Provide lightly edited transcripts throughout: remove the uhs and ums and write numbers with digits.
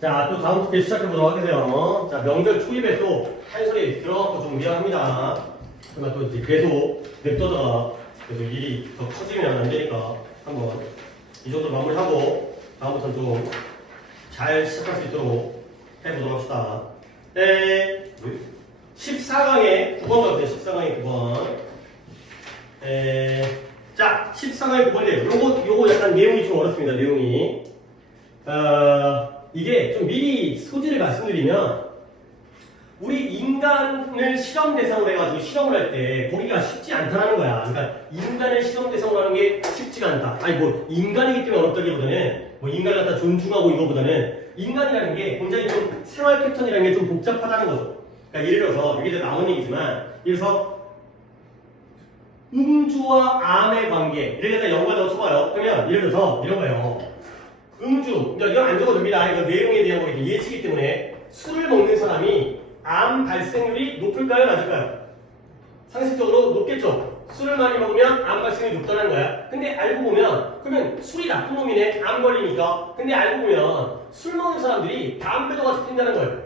자, 또 다음 주제 시작해보도록 하겠어요. 자, 명절 초입에 또 한 소리 들어갖고 좀 미안합니다. 그러면 또 이제 계속 냅둬다가 계속 일이 더 커지면 안 되니까 한번 이 정도 마무리하고 다음부터는 좀 잘 시작할 수 있도록 해보도록 합시다. 네. 14강의 9번 같아요. 14강의 9번. 자, 14강의 9번이에요. 요거 약간 내용이 좀 어렵습니다. 내용이. 이게 좀 미리 소지를 말씀드리면, 우리 인간을 실험 대상으로 해가지고 실험을 할 때 보기가 쉽지 않다는 거야. 그러니까 인간을 실험 대상으로 하는 게 쉽지가 않다. 아니 뭐 인간이기 때문에 어렵다기보다는 뭐 인간을 갖다 존중하고 이거보다는 인간이라는 게 굉장히 좀 생활 패턴이라는 게 좀 복잡하다는 거죠. 그러니까 예를 들어서 여기서 나온 얘기지만, 예를 들어서 음주와 암의 관계 이렇게 갖다 연관을 쳐봐요. 그러면 예를 들어서 이런 거예요. 음주, 그러니까 이건 안 적어도 됩니다. 이거 내용에 대한 거 예시기 때문에 술을 먹는 사람이 암 발생률이 높을까요? 낮을까요? 상식적으로 높겠죠. 술을 많이 먹으면 암 발생률이 높다는 거야. 근데 알고 보면 그러면 술이 나쁜 놈이네. 암 걸리니까. 근데 알고 보면 술 먹는 사람들이 담배도 같이 핀다는 거예요.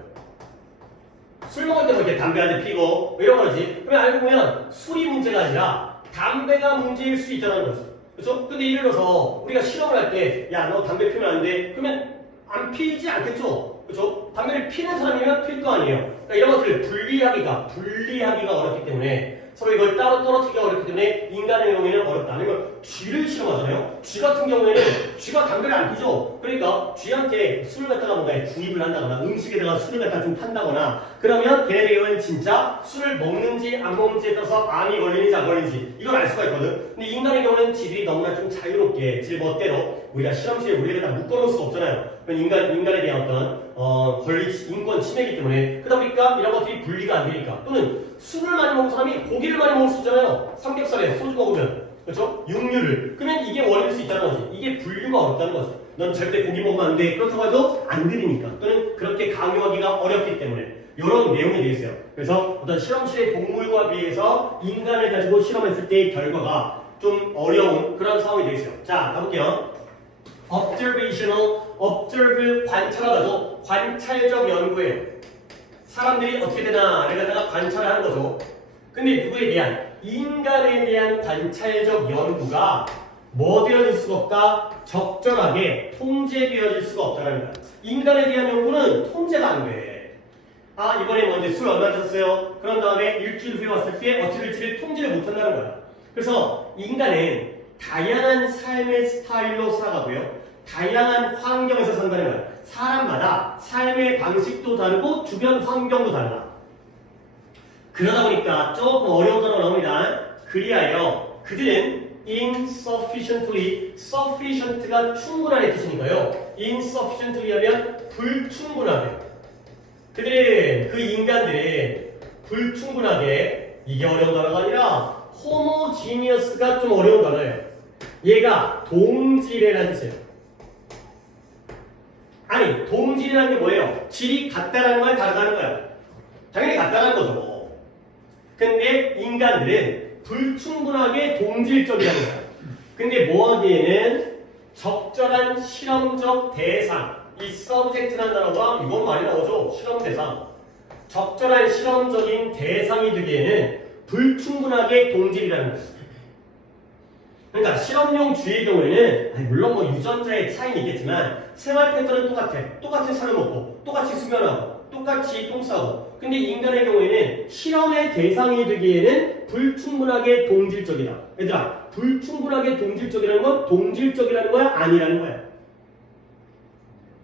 술 먹을 때 이렇게 담배 한 대 피고 이런 거지. 그러면 알고 보면 술이 문제가 아니라 담배가 문제일 수 있다는 거지. 그렇죠? 근데 예를 들어서 우리가 실험을 할 때 야 너 담배 피면 안 돼. 그러면 안 피지 않겠죠? 그렇죠? 담배를 피는 사람이면 필 거 아니에요. 그러니까 이런 것들을 분리하기가 어렵기 때문에 서로 이걸 따로 떨어뜨리기가 어렵기 때문에 인간의 경우에는 어렵다. 아니면 쥐를 실험하잖아요. 쥐 같은 경우에는 쥐가 담배를 안 피죠. 그러니까 쥐한테 술을 갖다가 뭔가 주입을 한다거나 음식에다가 술을 갖다가 좀 판다거나 그러면 걔네들 경우에는 진짜 술을 먹는지 안 먹는지에 따라서 암이 걸리는지 안 걸리는지 이걸 알 수가 있거든. 근데 인간의 경우는 쥐들이 너무나 좀 자유롭게 지 멋대로 우리가 실험실에 우리를 다 묶어놓을 수가 없잖아요. 인간에 대한 어떤 권리, 인권 침해이기 때문에 그러다 보니까 이런 것들이 분리가 안 되니까 또는 술을 많이 먹는 사람이 고기를 많이 먹을 수 있잖아요. 삼겹살에 소주 먹으면 그렇죠? 육류를 그러면 이게 원인일 수 있다는 거지. 이게 분류가 어렵다는 거지. 넌 절대 고기 먹으면 안 돼. 그렇다고 해도 안 들으니까 또는 그렇게 강요하기가 어렵기 때문에 이런 내용이 되어 있어요. 그래서 어떤 실험실의 동물과 비해서 인간을 가지고 실험했을 때의 결과가 좀 어려운 그런 상황이 되어 있어요. 자, 가볼게요. observe 관찰하다죠. 관찰적 연구예요. 사람들이 어떻게 되나를 갖다가 관찰을 하는 거죠. 근데 누구에 대한? 인간에 대한 관찰적 연구가 뭐 되어질 수가 없다? 적절하게 통제되어질 수가 없다는 거야. 인간에 대한 연구는 통제가 안 돼. 아, 이번에 먼저 술 얼마 드셨어요? 그런 다음에 일주일 후에 왔을 때 어떻게 될지를 통제를 못한다는 거야. 그래서 인간은 다양한 삶의 스타일로 살아가고요. 다양한 환경에서 산다는 거야. 사람마다 삶의 방식도 다르고 주변 환경도 달라. 그러다 보니까 조금 어려운 단어가 나옵니다. 그리하여 그들은 insufficiently, sufficient가 충분한의 뜻이니까요. insufficiently 하면 불충분하게. 그들은 그 인간들은 불충분하게 이게 어려운 단어가 아니라 homogeneous가 좀 어려운 단어예요. 얘가 동질이라는 뜻이에요. 아니, 동질이라는 게 뭐예요? 질이 같다라는 거야, 다르다는 거야? 당연히 같다는 거죠. 근데 인간들은 불충분하게 동질적이라는 거야. 근데 뭐하기에는 적절한 실험적 대상, 이 subject라는 단어가 이건 많이 나오죠. 실험 대상. 적절한 실험적인 대상이 되기에는 불충분하게 동질이라는 거예요. 그러니까 실험용 쥐의 경우에는 물론 뭐 유전자의 차이는 있겠지만 생활 패턴은 똑같아. 똑같이 살을 먹고 똑같이 수면하고 똑같이 똥 싸고. 근데 인간의 경우에는 실험의 대상이 되기에는 불충분하게 동질적이다. 얘들아, 불충분하게 동질적이라는 건 동질적이라는 거야? 아니라는 거야?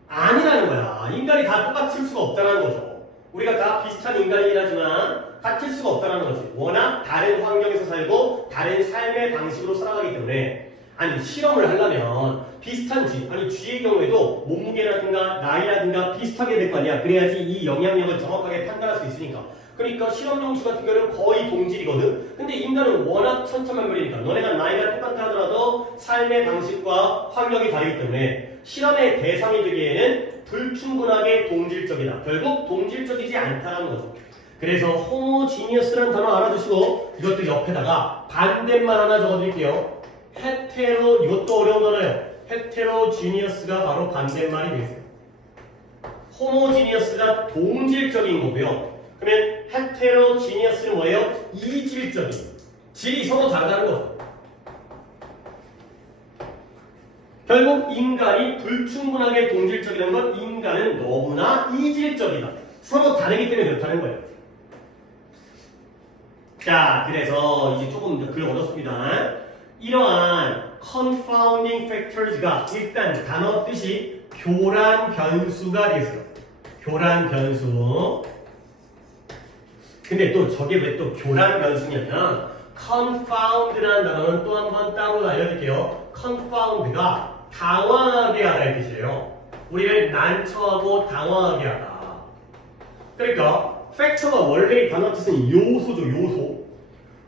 아니라는 거야. 인간이 다 똑같을 수가 없다는 거죠. 우리가 다 비슷한 인간이긴 하지만 같을 수가 없다는 거지. 워낙 다른 환경에서 살고 다른 삶의 방식으로 살아가기 때문에 아니 실험을 하려면 비슷한 쥐, 아니 쥐의 경우에도 몸무게라든가 나이라든가 비슷하게 될 거 아니야. 그래야지 이 영향력을 정확하게 판단할 수 있으니까. 그러니까 실험용 쥐 같은 경우는 거의 동질이거든. 근데 인간은 워낙 천차만별이니까 너네가 나이가 똑같다 하더라도 삶의 방식과 환경이 다르기 때문에 실험의 대상이 되기에는 불충분하게 동질적이다. 결국 동질적이지 않다는 거죠. 그래서 homogeneous라는 단어 알아두시고 이것도 옆에다가 반대말 하나 적어드릴게요. hetero, 이것도 어려운 단어예요. heterogeneous가 바로 반대말이 되겠어요. 호모지니어스가 동질적인 거고요. 그러면 헤테로지니어스는 뭐예요? 이질적인. 질이 서로 다르다는 거. 결국 인간이 불충분하게 동질적이라는 건 인간은 너무나 이질적이다. 서로 다르기 때문에 그렇다는 거예요. 자, 그래서 이제 조금 글 어렵습니다. 이러한 confounding factors가 일단 단어 뜻이 교란 변수가 되겠어요. 교란 변수. 근데 또 저게 왜 또 교란 변수냐면 confound라는 단어는 또 한 번 따로 알려드릴게요. confound가 당황하게 하다의 뜻이에요. 우리를 난처하고 당황하게 하다. 그러니까 factor가 원래 이 단어 뜻은 요소죠. 요소.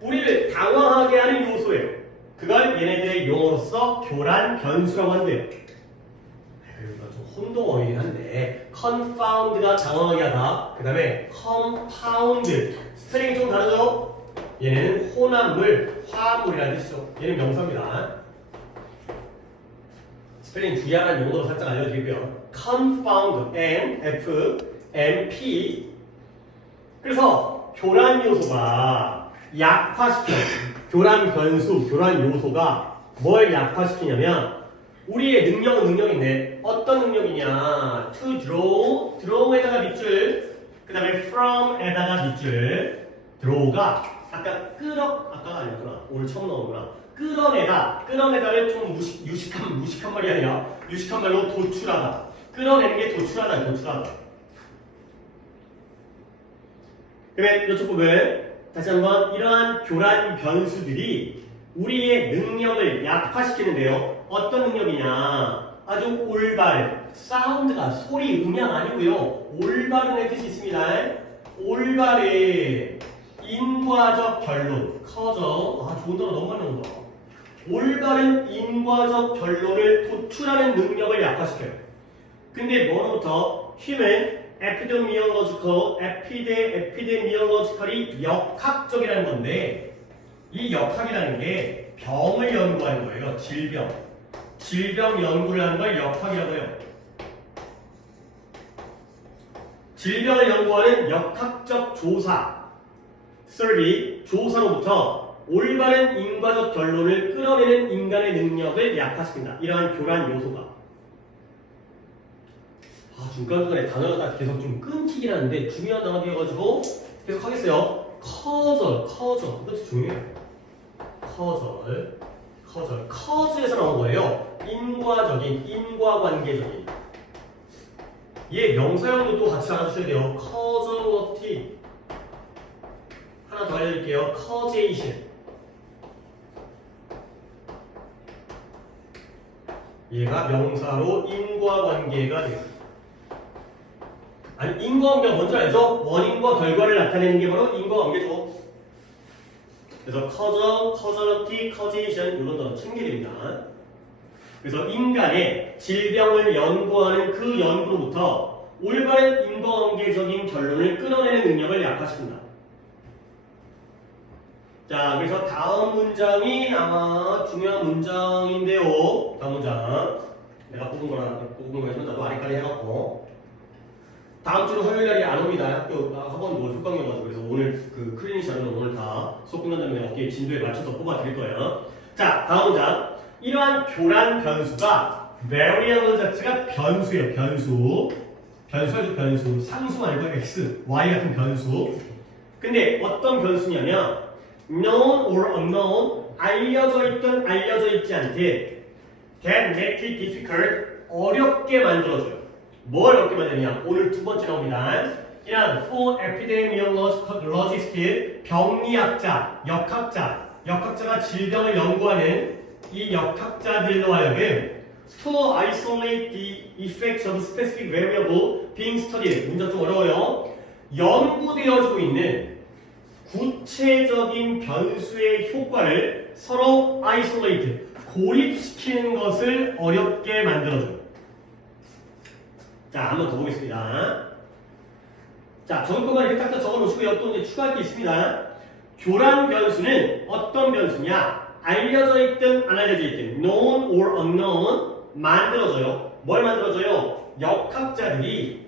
우리를 당황하게 하는 요소예요. 그걸 얘네들의 용어로서 교란 변수라고 한대요. 이거 좀 혼동어이긴 한데 confound가 당황하게 하다. 그 다음에 compound 스펠링이 좀 다르죠? 얘네는 혼합물, 화합물이라는 뜻이죠. 얘는 명사입니다. 스펠링 주의하라는 용어로 살짝 알려드리고요. confound, N, F, M, P. 그래서 교란 요소가 약화시켜. 교란 변수, 교란 요소가 뭘 약화시키냐면 우리의 능력은 능력인데 어떤 능력이냐? to draw, draw에다가 밑줄, 그 다음에 from에다가 밑줄. draw가 아까 아까가 아니었구나. 오늘 처음 나오구나. 끌어내다를 좀 무식한 말이 아니라 유식한 말로 도출하다. 끌어내는 게 도출하다. 그러면 이쪽 부분 다시 한번 이러한 교란 변수들이 우리의 능력을 약화시키는데요. 어떤 능력이냐? 아주 올바른 사운드가 소리, 음향 아니고요. 올바른의 뜻이 있습니다. 올바른 인과적 결론, 커져. 좋은 단어 너무 많이 나온다. 올바른 인과적 결론을 도출하는 능력을 약화시켜요. 근데 뭐로부터? human epidemiological이 역학적이라는 건데 이 역학이라는 게 병을 연구하는 거예요. 질병 연구를 하는 걸 역학이라고 해요. 질병을 연구하는 역학적 조사, survey, 조사로부터 올바른 인과적 결론을 끌어내는 인간의 능력을 약화시킨다. 이러한 교란 요소가. 중간중간에 단어가 계속 좀 끊기긴 하는데 중요한 단어여가지고 계속 하겠어요. 커절. 이것도 중요해요. 커즈에서 나온 거예요. 인과관계적인. 얘 명사형도 또 같이 알아주셔야 돼요. causality. 하나 더 알려드릴게요. causation. 얘가 명사로 인과관계가 되겠습니다. 아니, 인과관계가 뭔지 알죠? 원인과 결과를 나타내는 게 바로 인과관계죠. 그래서 causality, causation 이런 단어 챙겨야 됩니다. 그래서 인간의 질병을 연구하는 그 연구로부터 올바른 인과관계적인 결론을 끌어내는 능력을 약화시킨다. 자, 그래서 다음 문장이 아마 중요한 문장인데요. 다음 문장. 내가 뽑은 거지만 나도 아리까리 해갖고. 다음 주는 화요일날이 안 옵니다. 학원 효과이어가지고. 그래서 오늘 그 클리닉 자료는 오늘 다 수업 끝난 다음에 어깨 진도에 맞춰서 뽑아드릴 거예요. 자, 다음 문장. 이러한 교란 변수가 variable 자체가 변수예요. 변수. 상수 말고 x, y 같은 변수. 근데 어떤 변수냐면 known or unknown, 알려져 있든 알려져 있지 않든 that make it difficult, 어렵게 만들어줘요. 뭘 어렵게 만드냐? 오늘 두 번째 나옵니다. 이런 for epidemiologist, 병리학자, 역학자가 질병을 연구하는 이 역학자들로 하여금 to isolate the effects of specific variable being studied. 문장 좀 어려워요. 연구되어지고 있는 구체적인 변수의 효과를 서로 isolate, 고립시키는 것을 어렵게 만들어줘요. 자, 한번 더 보겠습니다. 자, 적을 것만 이렇게 딱딱 적어 놓으시고요. 또 이제 추가할 게 있습니다. 교란 변수는 어떤 변수냐? 알려져 있든 안 알려져 있든 known or unknown 만들어져요. 뭘 만들어져요? 역학자들이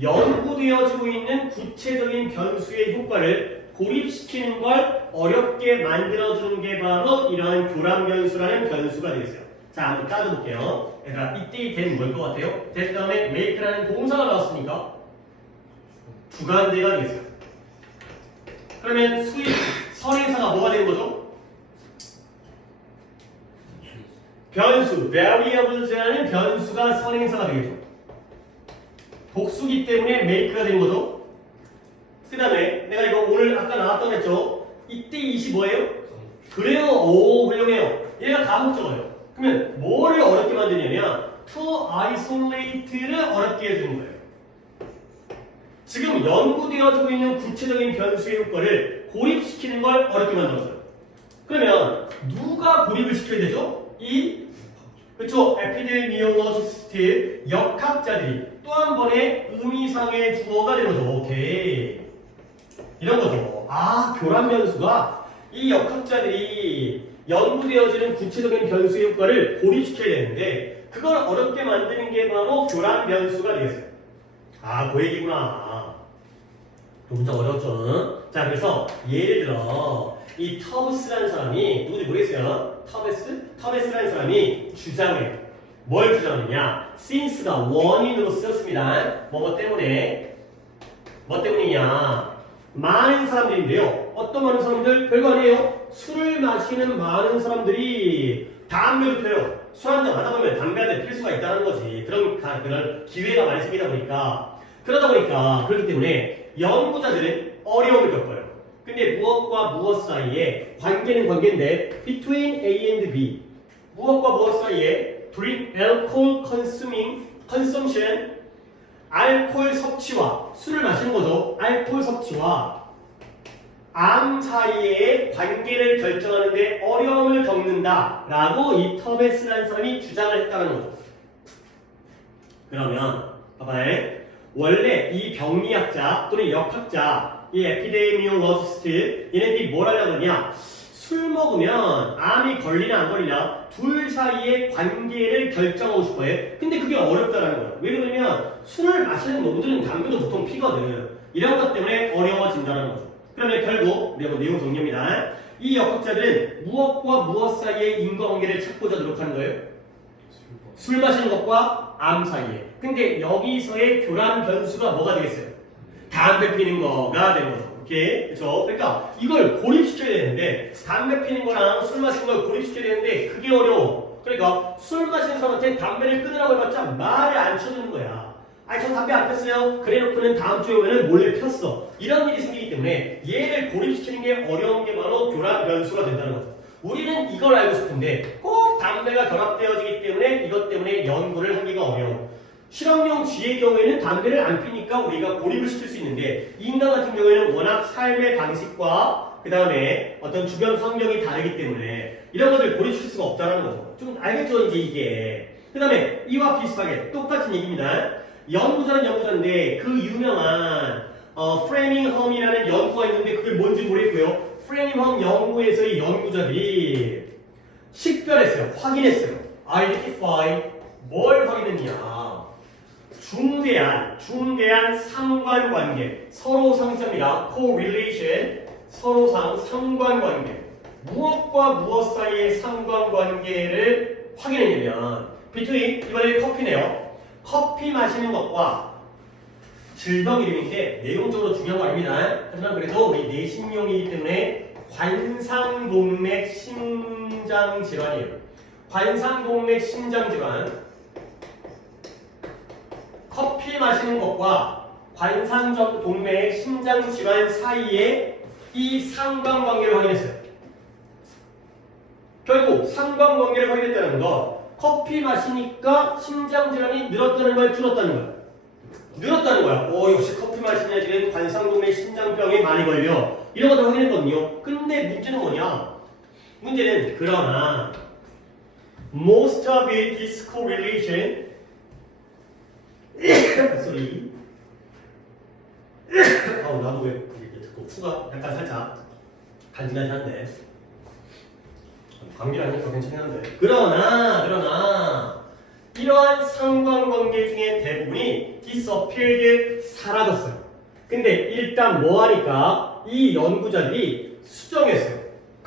연구되어지고 있는 구체적인 변수의 효과를 고립시키는 걸 어렵게 만들어주는 게 바로 이러한 교란 변수라는 변수가 되겠어요. 자, 한번 따져볼게요. 얘들아, 이때 된 뭘 것 같아요? that 다음에 make라는 동사가 나왔으니까 주관대가 되겠어요. 그러면 수입, 선행사가 뭐가 되는 거죠? 변수, variables라는 변수가 선행사가 되겠죠. 복수기 때문에 make가 되는 거죠. 그 다음에 내가 이거 오늘 아까 나왔다고 했죠. 이때 이시 뭐예요? 그래요. 오, 훌륭해요. 얘가 가목적어예요. 그러면 뭐를 어렵게 만드냐면 to isolate를 어렵게 해주는 거예요. 지금 연구되어지고 있는 구체적인 변수의 효과를 고립시키는 걸 어렵게 만들었어요. 그러면 누가 고립을 시켜야 되죠? 그렇죠. 에피데미올로지스트 역학자들이 또 한 번의 의미상의 주어가 되는 거죠. 오케이. 이런 거죠. 아, 교란 변수가 이 역학자들이 연구되어지는 구체적인 변수의 효과를 고립시켜야 되는데 그걸 어렵게 만드는 게 바로 교란 변수가 되겠어요. 아, 그 얘기구나. 문제 어려웠죠? 자, 그래서 예를 들어 이 터브스라는 사람이 누구지 모르겠어요. 터베스라는 사람이 주장해. 뭘 주장하느냐? since가 원인으로 쓰였습니다. 뭐 때문에? 뭐 때문이냐? 많은 사람들인데요. 어떤 많은 사람들? 별거 아니에요. 술을 마시는 많은 사람들이 담배를 펴요. 술 한잔 하다 보면 담배 한 대 필 수가 있다는 거지. 그런 기회가 많이 생기다 보니까. 그렇기 때문에 연구자들은 어려움을 겪어요. 근데 무엇과 무엇 사이에 관계는 관계인데 between A and B 무엇과 무엇 사이에 drink alcohol consumption 알코올 섭취와 술을 마시는 거죠. 알코올 섭취와 암 사이의 관계를 결정하는데 어려움을 겪는다라고 이 터베스라는 사람이 주장을 했다는 거죠. 그러면 봐봐요. 원래 이 병리학자 또는 역학자 이 에피데미올로지스트 얘네들이 뭘 하려고 하냐? 술 먹으면 암이 걸리나 안 걸리나 둘 사이의 관계를 결정하고 싶어요. 근데 그게 어렵다라는 거예요. 왜 그러냐면 술을 마시는 놈들은 담배도 보통 피거든. 이런 것 때문에 어려워진다는 거죠. 그러면 결국 내용 정리입니다. 이 역학자들은 무엇과 무엇 사이의 인과관계를 찾고자 노력하는 거예요? 술 마시는 것과 암 사이에. 근데 여기서의 교란 변수가 뭐가 되겠어요? 담배 피는 거가 되는 거죠. 오케이? 그렇죠? 그러니까 이걸 고립시켜야 되는데 담배 피는 거랑 술 마시는 걸 고립시켜야 되는데 그게 어려워. 그러니까 술 마시는 사람한테 담배를 끊으라고 해봤자 말을 안 쳐주는 거야. 아니 저 담배 안 폈어요. 그래놓고는 다음 주에 오면은 몰래 폈어. 이런 일이 생기기 때문에 얘를 고립시키는 게 어려운 게 바로 교란 변수가 된다는 거죠. 우리는 이걸 알고 싶은데 꼭 담배가 결합되어지기 때문에 이것 때문에 연구를 하기가 어려워. 실험용 쥐의 경우에는 담배를 안 피니까 우리가 고립을 시킬 수 있는데 인간 같은 경우에는 워낙 삶의 방식과 그 다음에 어떤 주변 환경이 다르기 때문에 이런 것을 고립시킬 수가 없다는 거죠. 좀 알겠죠 이제 이게. 그 다음에 이와 비슷하게 똑같은 얘기입니다. 연구자는 연구자인데 그 유명한 프레밍엄이라는 연구가 있는데 그게 뭔지 모르겠고요. 프레밍엄 연구에서의 연구자들이 식별했어요. 확인했어요. identify 뭘 확인했냐? 중대한 상관관계, 서로 상자입니다. correlation, 서로상 상관관계. 무엇과 무엇 사이의 상관관계를 확인했냐면 between, 이번에 커피네요. 커피 마시는 것과 질병 이름인데 내용적으로 중요한 거 아닙니다. 하지만 그래도 우리 내신용이기 때문에 관상동맥 심장질환이에요. 관상동맥 심장질환. 커피 마시는 것과 관상동맥 심장질환 사이에 이 상관관계를 확인했어요. 결국 상관관계를 확인했다는 거 커피 마시니까 심장질환이 늘었다는 거야, 줄었다는 거야? 늘었다는 거야. 오, 역시 커피 마시는 애들은 관상동맥 심장병에 많이 걸려. 이런 것도 확인했거든요. 근데 문제는 뭐냐? 문제는 그러나 most of it is correlation 소리. 나도 왜 이렇게 듣고 후가 약간 살짝 간지나긴 한데 감기라니까 괜찮긴 한데 그러나 이러한 상관관계 중에 대부분이 disappeared, 사라졌어요. 근데 일단 뭐 하니까 이 연구자들이 수정했어요.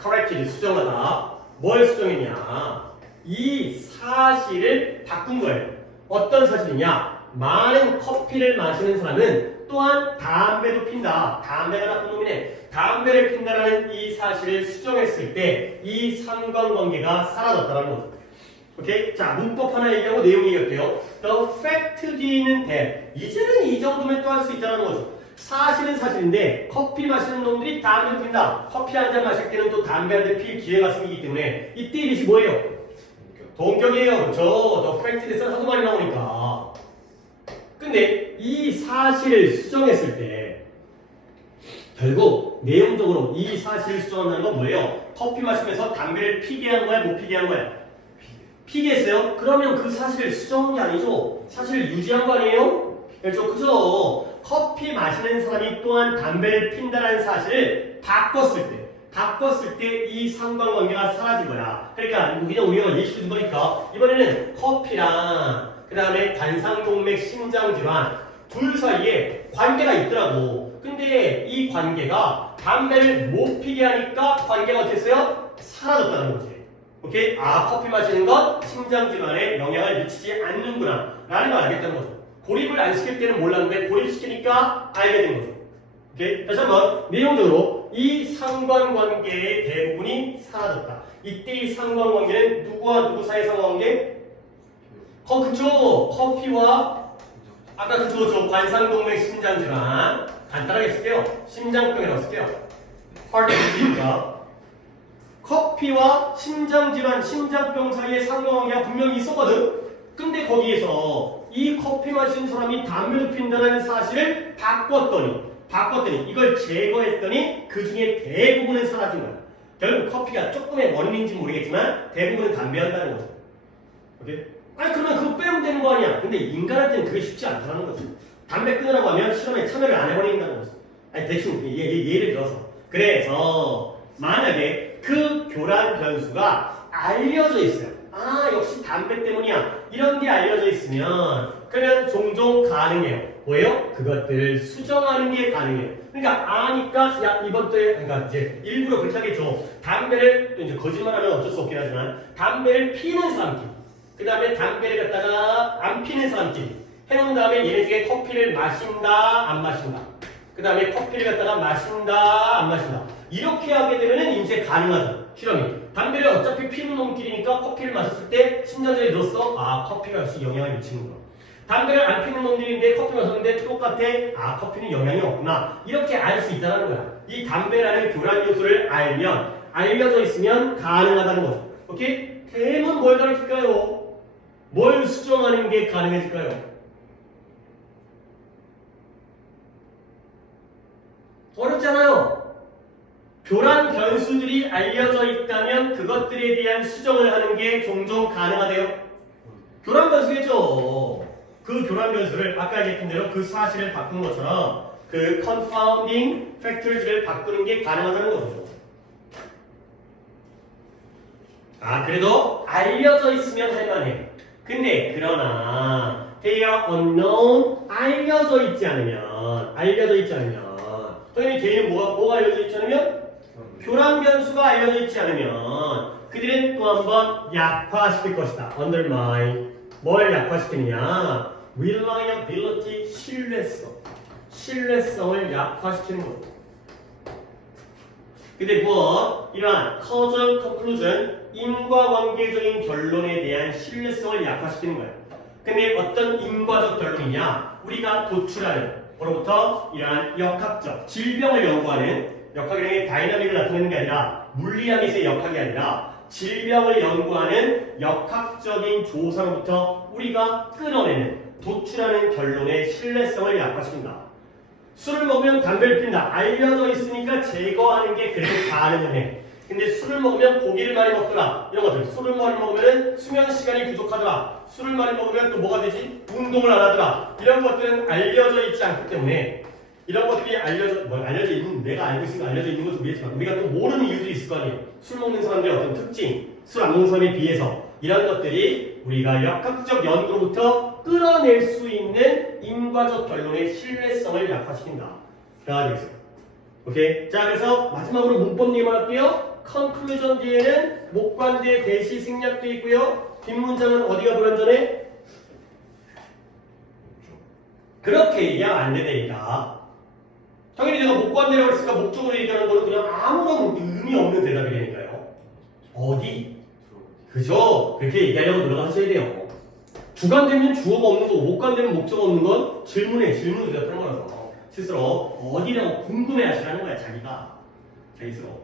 corrected, 수정하다. 뭘 수정했냐? 이 사실을 바꾼 거예요. 어떤 사실이냐? 많은 커피를 마시는 사람은 또한 담배도 핀다. 담배가 나쁜 놈이네. 담배를 핀다라는 이 사실을 수정했을 때 이 상관관계가 사라졌다는 거죠. 오케이? 자, 문법 하나 얘기하고 내용 얘기할게요. The fact 뒤에는 that. 이제는 이 정도면 또 할 수 있다는 거죠. 사실은 사실인데 커피 마시는 놈들이 담배를 핀다. 커피 한 잔 마실 때는 또 담배 한 잔 필 기회가 생기기 때문에 이때 이것이 뭐예요? 동격이에요. 그렇죠? The fact 대해서 하도 많이 나오니까. 근데 이 사실을 수정했을 때 결국 내용적으로 이 사실을 수정한다는 건 뭐예요? 커피 마시면서 담배를 피게 한 거야? 못 피게 한 거야? 피게 했어요? 그러면 그 사실을 수정한 게 아니죠. 사실을 유지한 거 아니에요? 그렇죠? 그죠? 커피 마시는 사람이 또한 담배를 핀다는 사실을 바꿨을 때 이 상관관계가 사라진 거야. 그러니까 그냥 우리가 예시를 든 거니까 이번에는 커피랑 그 다음에 관상동맥 심장질환 둘 사이에 관계가 있더라고. 근데 이 관계가 담배를 못 피게 하니까 관계가 어땠어요? 사라졌다는 거지. 오케이? 아, 커피 마시는 건 심장질환에 영향을 미치지 않는구나 라는 걸 알겠다는 거죠. 고립을 안 시킬 때는 몰랐는데 고립시키니까 알게 된 거죠. 오케이? 다시 한번 내용적으로 이 상관관계의 대부분이 사라졌다. 이때 이 상관관계는 누구와 누구 사이의 상관관계? 그쵸. 커피와 아까 그쵸. 관상동맥 심장질환 간단하게 쓸게요. 심장병이라고 쓸게요. heart disease니까 커피와 심장질환, 심장병 사이의 상관관계가 분명히 있었거든. 근데 거기에서 이 커피 마시는 사람이 담배를 핀다는 사실을 바꿨더니 이걸 제거했더니 그 중에 대부분은 사라진 거야. 결국 커피가 조금의 원인인지 모르겠지만 대부분은 담배한다는 거죠. 오케이? 아니 그러면 그거 빼면 되는 거 아니야. 근데 인간한테는 그게 쉽지 않다는 거죠. 담배 끊으라고 하면 실험에 참여를 안 해버린다는 거죠. 아니 대충 예를 들어서 그래서 만약에 그 교란 변수가 알려져 있어요. 아 역시 담배 때문이야. 이런 게 알려져 있으면 그러면 종종 가능해요. 뭐예요? 그것들을 수정하는 게 가능해요. 그러니까 아니까 야 이번 주에 그러니까 이제 일부러 그렇게 하겠죠. 담배를 이제 거짓말하면 어쩔 수 없긴 하지만 담배를 피는 사람끼리 그 다음에 담배를 갖다가 안 피는 사람끼리 해놓은 다음에 얘네 중에 커피를 마신다 안 마신다 그 다음에 커피를 갖다가 마신다 안 마신다 이렇게 하게 되면은 이제 가능하죠. 실험이 담배를 어차피 피는 놈끼리니까 커피를 마셨을 때 심장전이 늘었어. 아 커피가 역시 영향을 미치는구나. 담배를 안 피는 놈들인데 커피 마셨는데 똑같아. 아 커피는 영향이 없구나. 이렇게 알 수 있다는 거야. 이 담배라는 교란 요소를 알면 알려져 있으면 가능하다는 거죠. 오케이? 대문 뭘 가르칠까요? 뭘 수정하는 게 가능해질까요? 어렵잖아요. 교란 변수들이 알려져 있다면 그것들에 대한 수정을 하는 게 종종 가능하대요. 교란 변수겠죠. 그 교란 변수를 아까 얘기했던 대로 그 사실을 바꾼 것처럼 그 confounding factors를 바꾸는 게 가능하다는 거죠. 아 그래도 알려져 있으면 할만해. 근데 그러나 they are unknown 알려져 있지 않으면 당연히 걔는 뭐가 알려져 있지 않으면 교란 변수가 알려져 있지 않으면 그들은 또 한번 약화시킬 것이다. undermine 뭘 약화시키느냐? reliability 신뢰성을 약화시키는 거죠. 근데 이러한 causal conclusion 인과관계적인 결론에 대한 신뢰성을 약화시키는 거예요. 근데 어떤 인과적 결론이냐? 우리가 도출하는 뭐로부터 이러한 역학적 질병을 연구하는 역학이라는 게 다이나믹을 나타내는 게 아니라 물리학에서의 역학이 아니라 질병을 연구하는 역학적인 조사로부터 우리가 끌어내는 도출하는 결론의 신뢰성을 약화시킨다. 술을 먹으면 담배를 핀다. 알려져 있으니까 제거하는 게 그래도 가능은 해. 근데 술을 먹으면 고기를 많이 먹더라. 이런 것들. 술을 많이 먹으면 수면 시간이 부족하더라. 술을 많이 먹으면 또 뭐가 되지? 운동을 안 하더라. 이런 것들은 알려져 있지 않기 때문에 이런 것들이 알려져 있는 내가 알고 있으니까 알려져 있는 것도 모르겠지만 우리가 또 모르는 이유들이 있을 거 아니에요. 술 먹는 사람들의 어떤 특징, 술 안 먹는 사람에 비해서 이런 것들이 우리가 역학적 연구로부터 끌어낼 수 있는 인과적 결론의 신뢰성을 약화시킨다. 가 되겠어요. 오케이. 자, 그래서 마지막으로 문법 얘기만 할게요. conclusion 뒤에는 목관대 대시 생략돼 있고요. 뒷문장은 어디가 불완전해? 그렇게 얘기하면 안 되니까. 당연히 내가 목관대라고 했으니까 목적으로 얘기하는 거는 그냥 아무런 의미 없는 대답이 되니까요. 어디? 그죠? 그렇게 얘기하려고 노력하셔야 돼요. 주관되면 주어가 없는 거고 목관되면 목적가 없는 건 질문에 질문을 대답하는 거라서 스스로 어디라고 궁금해 하시라는 거야. 자기가 자기 스스로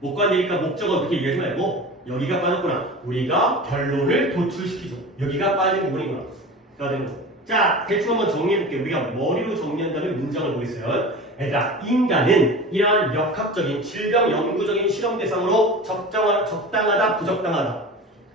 목관되니까 목적어 그렇게 얘기하지 말고 여기가 빠졌구나. 우리가 결론을 도출시키죠. 여기가 빠진 부분이구나. 가 되는 거. 자, 대충 한번 정리해볼게요. 우리가 머리로 정리한 다음에 문장을 보겠어요. 얘들아, 인간은 이러한 역학적인 질병 연구적인 실험 대상으로 적당하다, 부적당하다.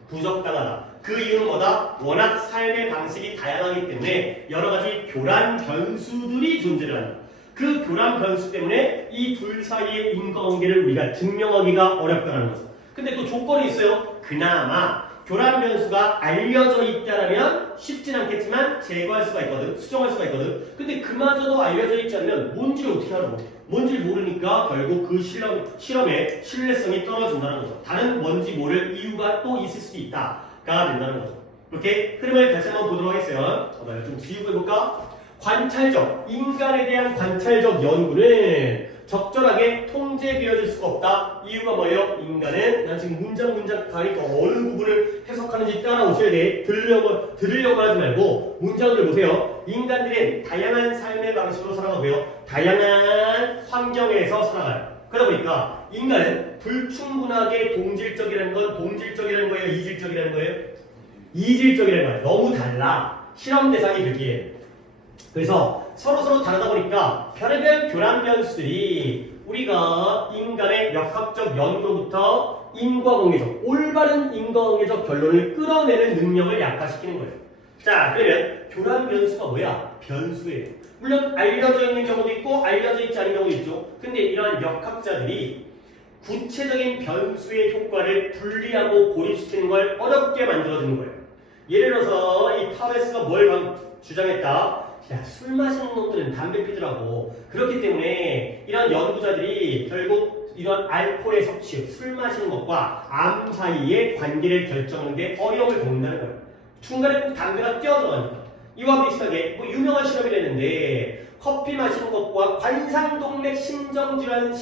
부적당하다. 그 이유는 뭐다? 워낙 삶의 방식이 다양하기 때문에 여러 가지 교란 변수들이 존재를 한다. 그 교란 변수 때문에 이 둘 사이의 인과관계를 우리가 증명하기가 어렵다는 거죠. 근데 또 조건이 있어요. 그나마 교란 변수가 알려져 있다면 쉽진 않겠지만 제거할 수가 있거든. 수정할 수가 있거든. 근데 그마저도 알려져 있지 않으면 뭔지를 어떻게 알아? 뭔지를 모르니까 결국 그 실험의 신뢰성이 떨어진다는 거죠. 다른 뭔지 모를 이유가 또 있을 수도 있다가 된다는 거죠. 이렇게 흐름을 다시 한번 보도록 하겠어요. 좀 지우고 해볼까? 관찰적, 인간에 대한 관찰적 연구는 적절하게 통제되어질 수가 없다. 이유가 뭐예요? 인간은 난 지금 문장 가니까 어느 부분을 해석하는지 따라오셔야 돼. 들으려고 하지 말고 문장을 보세요. 인간들은 다양한 삶의 방식으로 살아가고요. 다양한 환경에서 살아가요. 그러다 보니까 인간은 불충분하게 동질적이라는 건 동질적이라는 거예요? 이질적이라는 거예요? 이질적이라는 거예요. 너무 달라. 실험 대상이 되기에. 그래서 서로 다르다 보니까 별의별 교란 변수들이 우리가 인간의 역학적 연구로부터 인과관계적, 올바른 인과관계적 결론을 끌어내는 능력을 약화시키는 거예요. 자, 그러면 교란 변수가 뭐야? 변수예요. 물론 알려져 있는 경우도 있고 알려져 있지 않은 경우도 있죠. 근데 이러한 역학자들이 구체적인 변수의 효과를 분리하고 고립시키는 걸 어렵게 만들어주는 거예요. 예를 들어서 이 타베스가 뭘 주장했다? 야, 술 마시는 놈들은 담배 피더라고. 그렇기 때문에 이런 연구자들이 결국 이런 알코올의 섭취, 술 마시는 것과 암 사이의 관계를 결정하는데 어려움을 겪는다는 거예요. 중간에 꼭 담배가 뛰어들어가니까. 이와 비슷하게 뭐 유명한 실험이 됐는데 커피 마시는 것과 관상동맥 심장질환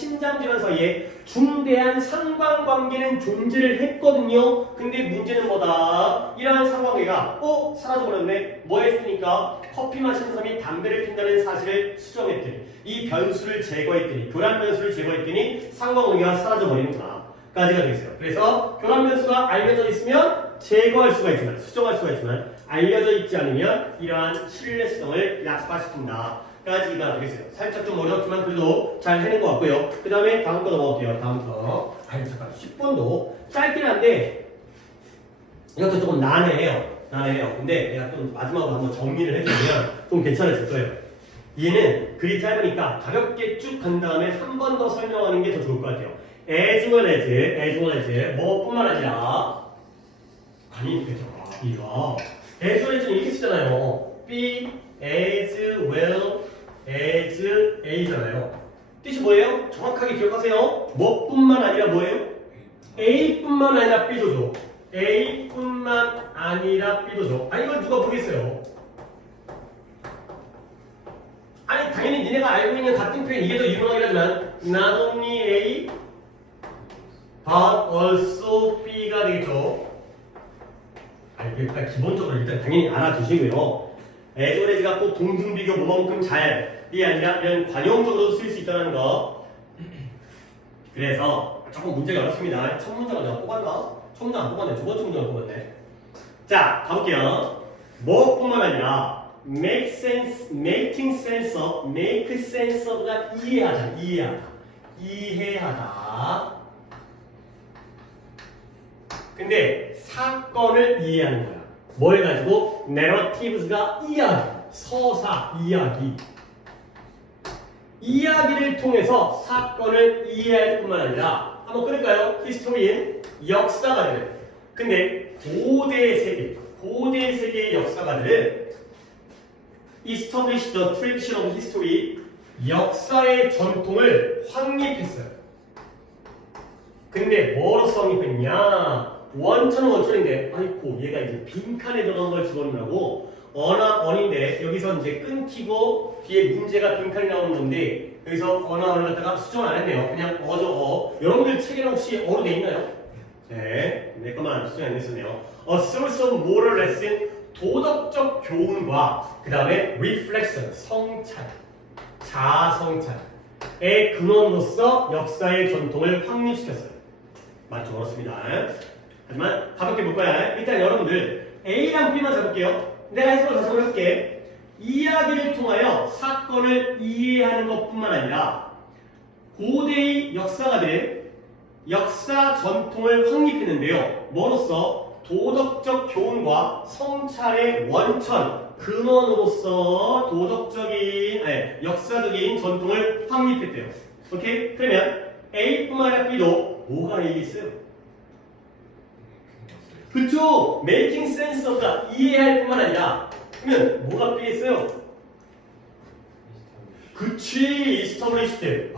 사이에 중대한 상관관계는 존재를 했거든요. 근데 문제는 뭐다? 이러한 상관관계가 사라져버렸네. 뭐 했으니까? 커피 마시는 사람이 담배를 핀다는 사실을 수정했더니 이 변수를 제거했더니 교란 변수를 제거했더니 상관관계가 사라져버리는구나. 까지가 되겠어요. 그래서 교란 변수가 알려져 있으면 제거할 수가 있지만 수정할 수가 있지만 알려져 있지 않으면 이러한 신뢰성을 약화시킨다. 까지가 되겠어요. 살짝 좀 어렵지만 그래도 잘 해낸 것 같고요. 그 다음에 다음 거 넘어갈게요. 다음 거. 잠깐 10분도 짧긴 한데 이것도 조금 난해해요. 근데 내가 좀 마지막으로 한번 정리를 해주면 좀 괜찮아질 거예요. 얘는 글이 짧으니까 가볍게 쭉 간 다음에 한 번 더 설명하는 게 더 좋을 것 같아요. as well as 뭐뿐만 아니라 아니 이거 as well as는 이렇게 쓰잖아요. be as well as A잖아요. 뜻이 뭐예요? 정확하게 기억하세요. 뭐뿐만 아니라 뭐예요? A뿐만 아니라 B도 줘. A뿐만 아니라 B도 줘. 아니 이걸 누가 보겠어요? 아니 당연히 니네가 알고 있는 같은 표현 이게 더 유명하긴 하지만 not only A but also B가 되겠죠. 아니 일단 기본적으로 일단 당연히 알아두시고요. 에조레즈가 꼭 동등비교 뭐만큼 잘이 아니라 이런 관용적으로 쓸 수 있다는 거. 그래서 조금 문제가 어렵습니다. 첫 문장을 내가 뽑았나? 첫 문장 안 뽑았네. 두 번째 문장을 뽑았네. 자, 가볼게요. 뭐뿐만 아니라 make sense, making sense of, make sense of가 이해하다. 근데 사건을 이해하는 거야. 뭘 가지고? narratives가 이야기, 서사, 이야기를 통해서 사건을 이해할 뿐만 아니라 한번 끊을까요? 히스토리인 역사가 돼요. 근데 고대 세계의 역사가들은 establish the tradition of history, 역사의 전통을 확립했어요. 근데 뭐로써 확립했냐? 원천은 원천인데, 아이고 얘가 이제 빈칸에 들어간 걸 집어넣으라고 언인데 여기서 이제 끊기고 뒤에 문제가 빈칸이 나오는 건데 여기서 언을 갖다가 수정을 안 했네요. 그냥 어저 여러분들 책에는 혹시 어로 돼 있나요? 네, 내 것만 수정 안 했었네요. A source of moral lesson, 도덕적 교훈과 그 다음에 reflection, 성찰, 자성찰의 근원으로서 역사의 전통을 확립시켰어요. 맞죠? 그렇습니다. 하지만 가볍게 볼 거야. 일단 여러분들 A랑 B만 잡을게요. 내가 해석을 다시 한번 해볼게. 이야기를 통하여 사건을 이해하는 것뿐만 아니라 고대의 역사가들은 역사 전통을 확립했는데요. 뭐로써? 도덕적 교훈과 성찰의 원천, 근원으로서 역사적인 전통을 확립했대요. 오케이? 그러면 A뿐만 아니라 B도 뭐가 얘기했어요? 그쵸? Making sense of the, 이해할 뿐만 아니라 그러면 뭐가 필요했어요? 그치, established.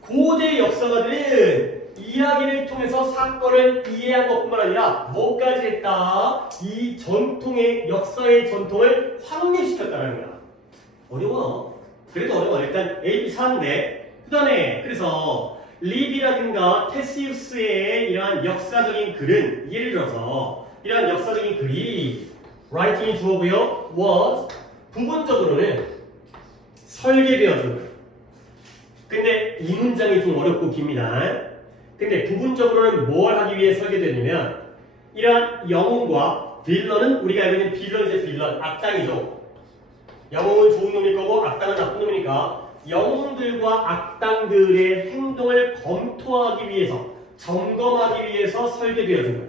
고대 역사가들은 이야기를 통해서 사건을 이해한 것뿐만 아니라 뭐까지 했다? 이 전통의, 역사의 전통을 확립시켰다는 거야. 어려워. 그래도 어려워. 일단 A, B 사는데 그 다음에 그래서 리비라든가 테시우스의 이러한 역사적인 글은 예를 들어서 이러한 역사적인 글이 writing이 주어고요. was 부분적으로는 설계되어진 거예요. 근데 이 문장이 좀 어렵고 깁니다. 근데 부분적으로는 뭘 하기 위해 설계되냐면 이러한 영웅과 빌런은 우리가 알고 있는 빌런이죠. 빌런, 악당이죠. 영웅은 좋은 놈일 거고 악당은 나쁜 놈이니까 영웅들과 악당들의 행동을 검토하기 위해서, 점검하기 위해서 설계되어진 거예요.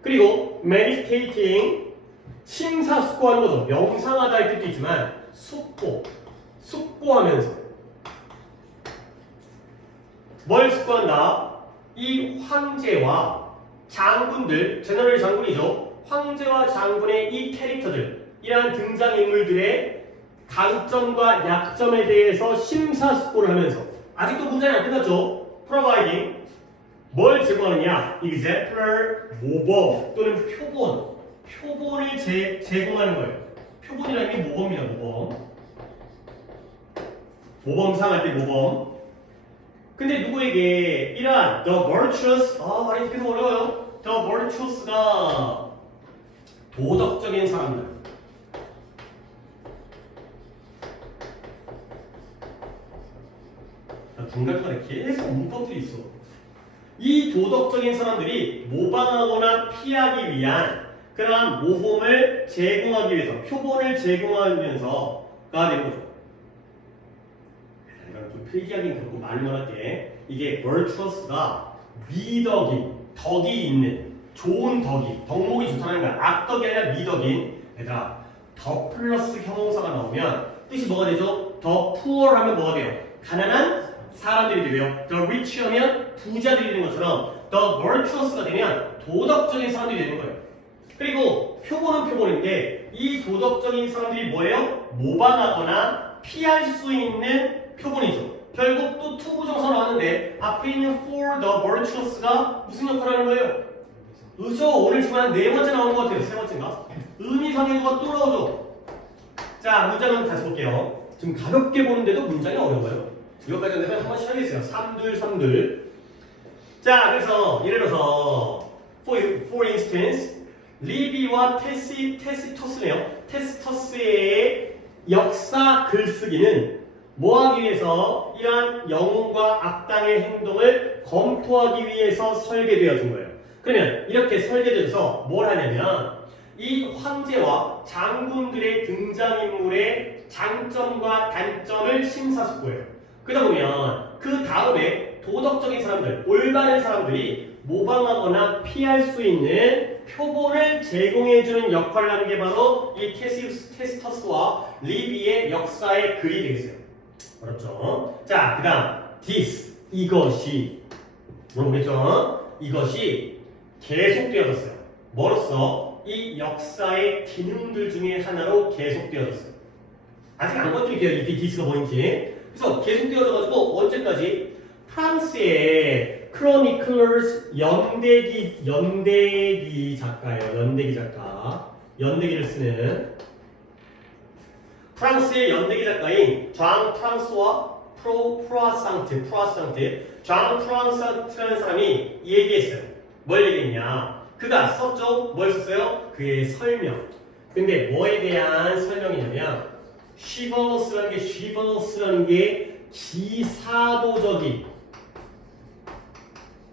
그리고 meditating, 심사숙고하는 거죠. 명상하다의 뜻도 있지만 숙고하면서 뭘 숙고한다? 이 황제와 장군들, 제너럴 장군이죠. 황제와 장군의 이 캐릭터들, 이러한 등장인물들의 강점과 약점에 대해서 심사숙고를 하면서 아직도 문장이 안 끝났죠. providing 뭘 제공하느냐? exemplar 모범 또는 표본을 제공하는 거예요. 표본이라는 게 모범이다. 모범상 할 때 모범. 근데 누구에게 이러한 the virtuous, 말이 계속 어려워요. the virtuous가 도덕적인 사람들, 중간중간에 계속 문법들이 있어. 이 도덕적인 사람들이 모방하거나 피하기 위한 그러한 모범을 제공하기 위해서, 표본을 제공하면서가 되는 거죠. 이건 좀 필기하기는 그렇고 말만 할게. 이게 virtuous가 미덕인, 덕이 있는, 좋은 덕이, 덕목이 좋다는 거야. 악덕이 아니라 미덕인. 얘들아, 더 플러스 형용사가 나오면 뜻이 뭐가 되죠? 더 poor 하면 뭐가 돼요? 가난한 사람들이 되고요. The rich 하면 부자들이 되는 것처럼 the virtuous가 되면 도덕적인 사람들이 되는 거예요. 그리고 표본은 표본인데 이 도덕적인 사람들이 뭐예요? 모방하거나 피할 수 있는 표본이죠. 결국 또 투부정사 나왔는데 앞에 있는 for the virtuous가 무슨 역할을 하는 거예요? 그죠? 오늘 주간 네 번째 나오는 것 같아요. 세 번째인가? 의미상해도가 또 나오죠. 자, 문장은 다시 볼게요. 지금 가볍게 보는데도 문장이 어려워요. 이거까지 되면 한번 시작했어요. 3둘. 자, 그래서 예를 들어서 for instance, 리비와 테시토스네요. 테시토스의 역사 글쓰기는 뭐하기 위해서? 이러한 영웅과 악당의 행동을 검토하기 위해서 설계되어진 거예요. 그러면 이렇게 설계돼서 뭘 하냐면 이 황제와 장군들의 등장인물의 장점과 단점을 심사숙고해요. 그러다 보면 그 다음에 도덕적인 사람들, 올바른 사람들이 모방하거나 피할 수 있는 표본을 제공해주는 역할을 하는 게 바로 이 테시토스와 리비의 역사의 글이 되겠어요. 그렇죠? 자, 그 다음 this, 이것이 물어보겠죠? 이것이 계속되어졌어요. 뭐로써? 이 역사의 기능들 중에 하나로 계속되어졌어요. 아직 안 건드릴게요. 이 디스가 뭔지. 그래서 계속되어져가지고 언제까지? 프랑스의 크로니클러스 연대기 작가예요. 연대기 작가. 연대기를 쓰는 프랑스의 연대기 작가인 장 프랑스와 프로아상트 장 프랑스라는 사람이 얘기했어요. 뭘 얘기했냐? 그가 썼죠? 뭘 썼어요? 그의 설명. 근데 뭐에 대한 설명이냐면 쉬버러스라는 게 기사도적인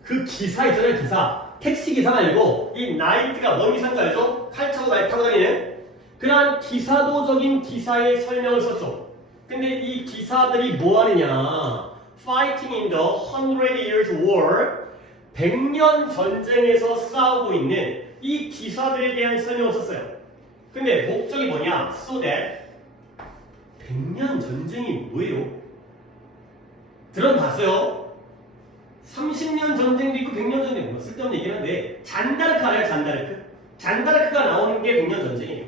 그 기사 있잖아요. 기사. 택시 기사 말고 이 나이트가 뭔 기사인 거 알죠? 칼 차고 나이트 타고 다니는 그러한 기사도적인 기사의 설명을 썼죠. 근데 이 기사들이 뭐 하느냐? Fighting in the 100 Years War 100년 전쟁에서 싸우고 있는 이 기사들에 대한 설명을 썼어요. 근데 목적이 뭐냐? So that 100년 전쟁이 뭐예요? 들어봤어요? 30년 전쟁도 있고 100년 전쟁도 있고 쓸데없는 얘기긴 한데 잔다르크 알아요? 잔다르크? 잔다르크가 나오는 게 100년 전쟁이에요.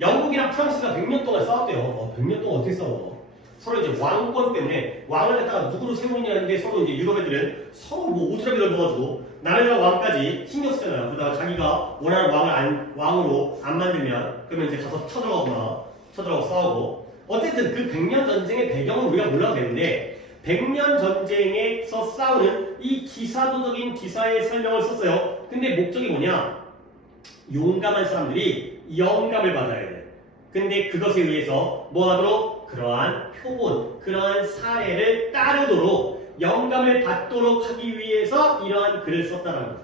영국이랑 프랑스가 100년 동안 싸웠대요. 100년 동안 어떻게 싸워? 서로 이제 왕권 때문에 왕을 갖다가 누구로 세우느냐 하는데 서로 이제 유럽 애들은 서로 뭐 오지랖이 넓어가지고 남의 왕까지 신경 쓰잖아요. 그러다가 자기가 원하는 왕으로 안 만들면 그러면 이제 가서 쳐들어가고 싸우고 어쨌든 그 100년 전쟁의 배경은 우리가 몰라도 되는데 100년 전쟁에서 싸우는 이 기사도적인 기사의 설명을 썼어요. 근데 목적이 뭐냐? 용감한 사람들이 영감을 받아야 돼. 근데 그것에 의해서 뭐 하도록? 그러한 표본, 그러한 사례를 따르도록 영감을 받도록 하기 위해서 이러한 글을 썼다는 거죠.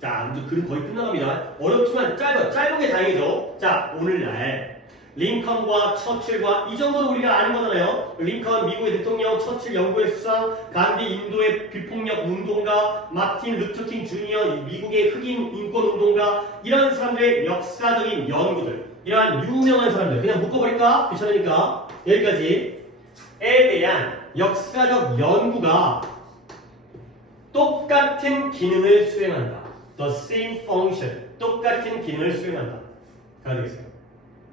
자, 이제 글은 거의 끝나갑니다. 어렵지만 짧은 게 다행이죠. 자, 오늘날 링컨과 처칠과 이 정도는 우리가 아는 거잖아요. 링컨 미국의 대통령, 처칠 영국의 수상, 간디 인도의 비폭력 운동가, 마틴 루터킹 주니어 미국의 흑인 인권 운동가 이런 사람들의 역사적인 연구들 이러한 유명한 사람들 그냥 묶어버릴까? 귀찮으니까 여기까지에 대한 역사적 연구가 똑같은 기능을 수행한다. The same function. 똑같은 기능을 수행한다. 가 되겠어요.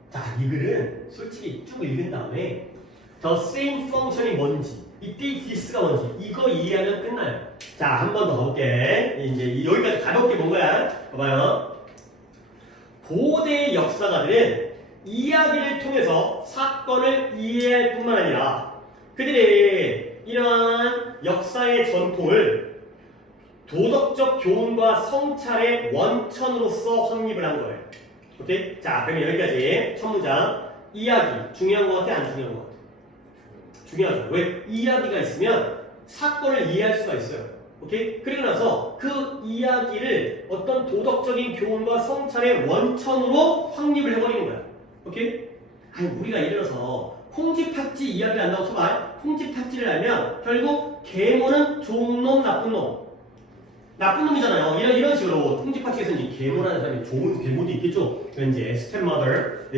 자, 이 글은 솔직히 쭉 읽은 다음에 The same function이 뭔지 이때 this가 뭔지 이거 이해하면 끝나요. 자, 한 번 더 가볼게. 이제 여기까지 가볍게 본 거야. 봐봐요. 고대 역사가들은 이야기를 통해서 사건을 이해할 뿐만 아니라 그들의 이러한 역사의 전통을 도덕적 교훈과 성찰의 원천으로서 확립을 한 거예요. 오케이? 자, 그러면 여기까지 첫 문장. 이야기 중요한 것 같아? 안 중요한 것 같아? 중요하죠. 왜? 이야기가 있으면 사건을 이해할 수가 있어요. 오케이? 그리고 나서 그 이야기를 어떤 도덕적인 교훈과 성찰의 원천으로 확립을 해버리는 거야. 오케이? 아니, 우리가 예를 들어서 콩쥐팥쥐 이야기를 한다고 쳐봐. 콩쥐팥쥐를 알면 결국 계모는 좋은 놈, 나쁜 놈. 나쁜 놈이잖아요. 이런 식으로 콩쥐팥쥐에서 이제 계모라는 사람이 좋은 계모도 있겠죠. 이제 스텝마더,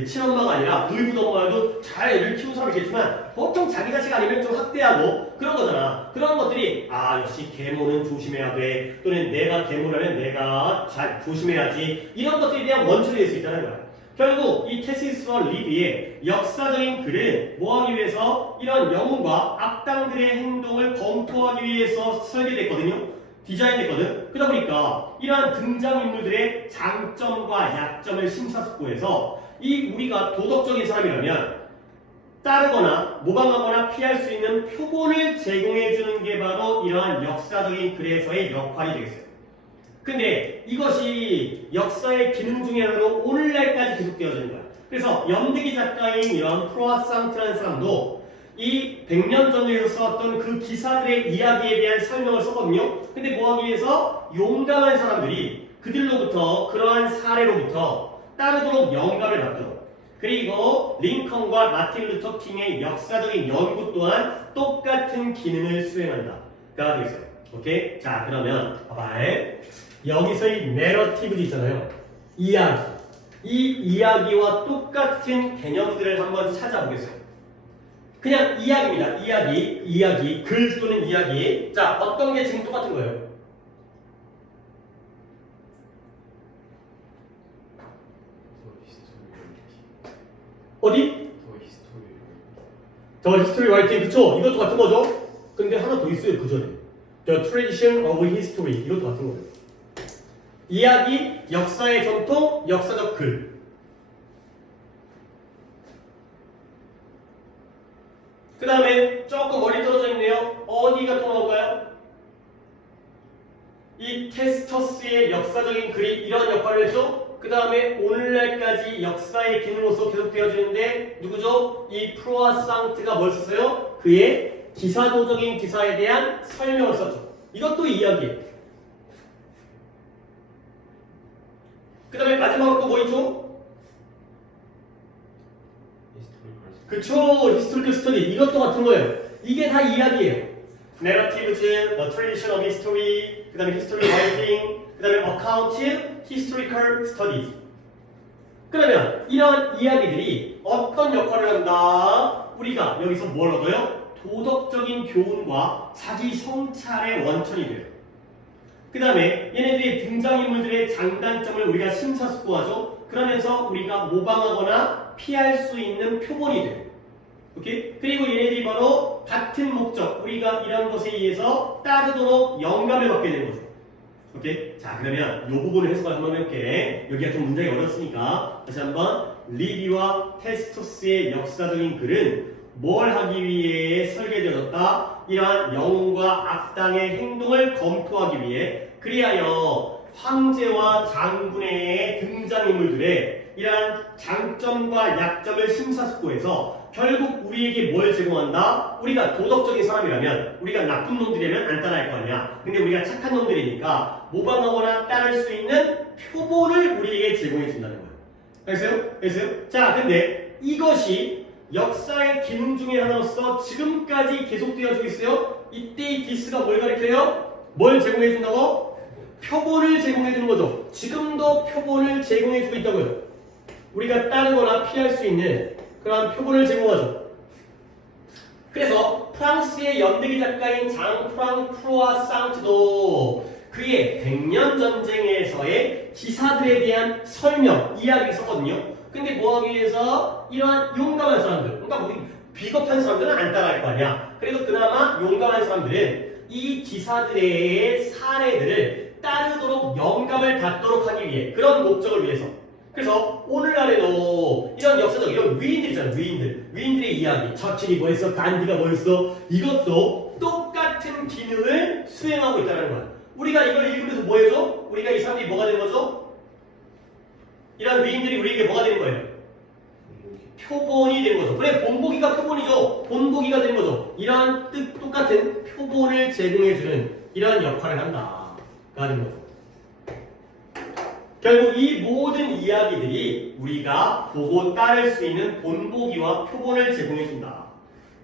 친엄마가 아니라 부부동반도 잘 애를 키운 사람이 있겠지만 보통 자기 자식 아니면 좀 학대하고 그런 거잖아. 그런 것들이 역시 계모는 조심해야 돼. 또는 내가 계모라면 내가 잘 조심해야지. 이런 것들에 대한 원천이 될 수 있다는 거야. 결국 이 테시스와 리비의 역사적인 글은 뭐하기 위해서 이런 영웅과 악당들의 행동을 검토하기 위해서 설계됐거든요. 디자인됐거든. 그러다 보니까 이러한 등장인물들의 장점과 약점을 심사숙고해서 이 우리가 도덕적인 사람이라면 따르거나 모방하거나 피할 수 있는 표본을 제공해주는 게 바로 이러한 역사적인 글에서의 역할이 되겠어요. 근데 이것이 역사의 기능 중에 하나로 오늘날까지 계속되어지는 거야. 그래서 연대기 작가인 이런 프로아상트라는 사람도 이 100년 전에 써왔던 그 기사들의 이야기에 대한 설명을 썼거든요. 근데 뭐하기 위해서 용감한 사람들이 그들로부터 그러한 사례로부터 따르도록 영감을 받도록 그리고 링컨과 마틴 루터 킹의 역사적인 연구 또한 똑같은 기능을 수행한다. 가 되겠어요. 오케이? 자, 그러면 봐봐. 여기서의 내러티브도 있잖아요. 이야기. 이 이야기와 똑같은 개념들을 한번 찾아보겠어요. 그냥 이야기입니다. 이야기, 글 또는 이야기. 자, 어떤 게 지금 똑같은 거예요? 어디? 더 히스토리. 더 history writing 그쵸? 이것도 같은 거죠? 근데 하나 더 있어요 그 전에. The tradition of history 이것도 같은 거예요. 이야기, 역사의 전통, 역사적 글. 그 다음에 조금 멀리 떨어져 있네요. 어디가 또 나올까요? 이 테스터스의 역사적인 글이 이런 역할을 했죠. 그 다음에 오늘날까지 역사의 기능으로서 계속되어지는데 누구죠? 이 프로아상트가 뭘 썼어요? 그의 기사도적인 기사에 대한 설명을 썼죠. 이것도 이야기예요. 그 다음에 마지막으로 또 뭐 있죠? 그쵸, historical study 이것도 같은 거예요. 이게 다 이야기예요. narratives, the tradition of history, 그 다음에 history writing, 그 다음에 account, historical studies. 그러면 이런 이야기들이 어떤 역할을 한다? 우리가 여기서 뭘 얻어요? 도덕적인 교훈과 자기 성찰의 원천이 돼요. 그 다음에 얘네들의 등장인물들의 장단점을 우리가 심사숙고하죠. 그러면서 우리가 모방하거나 피할 수 있는 표본이 돼요. 오케이? 그리고 얘네들이 바로 같은 목적, 우리가 이런 것에 의해서 따르도록 영감을 받게 되는 거죠. 오케이? 자, 그러면 이 부분을 해석을 한번 해볼게. 여기가 좀 문장이 어렵으니까 다시 한번 리비와 테스토스의 역사적인 글은 뭘 하기 위해 설계되어졌다? 이러한 영웅과 악당의 행동을 검토하기 위해 그리하여 황제와 장군의 등장인물들의 이러한 장점과 약점을 심사숙고해서 결국 우리에게 뭘 제공한다? 우리가 도덕적인 사람이라면 우리가 나쁜 놈들이라면 안 따라할 거 아니야. 근데 우리가 착한 놈들이니까 모방하거나 따를 수 있는 표본을 우리에게 제공해 준다는 거예요. 알겠어요? 알겠어요? 자, 근데 이것이 역사의 기능 중에 하나로서 지금까지 계속되어지고 있어요. 이때의 디스가 뭘 가리켜요? 뭘 제공해 준다고? 표본을 제공해 주는 거죠. 지금도 표본을 제공해 주고 있다고요. 우리가 따르거나 피할 수 있는 그런 표본을 제공하죠. 그래서 프랑스의 연대기 작가인 장 프랑 크루아상트도 그의 100년 전쟁에서의 기사들에 대한 설명, 이야기를 썼거든요. 근데 뭐 하기 위해서? 이러한 용감한 사람들, 그러니까 우리 비겁한 사람들은 안 따라할 거 아니야. 그래도 그나마 용감한 사람들은 이 기사들의 사례들을 따르도록 영감을 받도록 하기 위해, 그런 목적을 위해서. 그래서 오늘날에도 이런 역사적 이런 위인들 있잖아요. 위인들의 이야기, 처칠이 뭐 했어, 간디가 뭐 했어, 이것도 똑같은 기능을 수행하고 있다는 거야. 우리가 이걸 읽으면서 뭐 해줘? 우리가 이 사람들이 뭐가 되는 거죠? 이런 위인들이 우리에게 뭐가 되는 거예요? 표본이 되는 거죠. 그래, 본보기가 표본이죠. 본보기가 되는 거죠. 이러한 똑같은 표본을 제공해주는 이러한 역할을 한다. 라는 거죠. 결국 이 모든 이야기들이 우리가 보고 따를 수 있는 본보기와 표본을 제공해준다.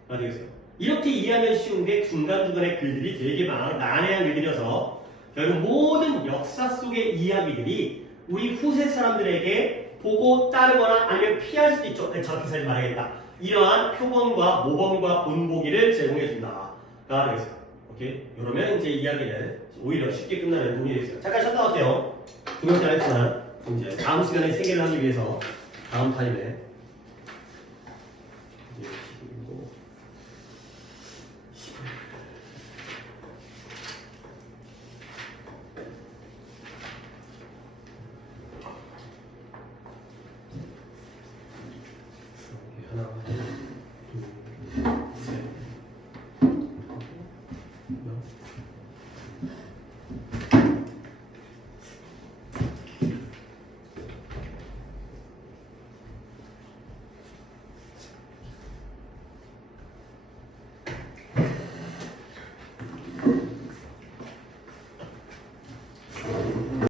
알겠어요? 이렇게 이해하면 쉬운데 중간중간에 글들이 되게 난해한 글들이어서 결국 모든 역사 속의 이야기들이 우리 후세 사람들에게 보고 따르거나 아니면 피할 수도 있죠. 저렇게 살지 말아야겠다. 이러한 표본과 모범과 본보기를 제공해준다. 알겠어요? 오케이? 그러면 이제 이야기는 오히려 쉽게 끝나는 부분이 되겠어요. 잠깐 쉬었다 갈게요. 동영상 했지만 이제 다음 시간에 세 개를 하기 위해서 다음 타임에 하나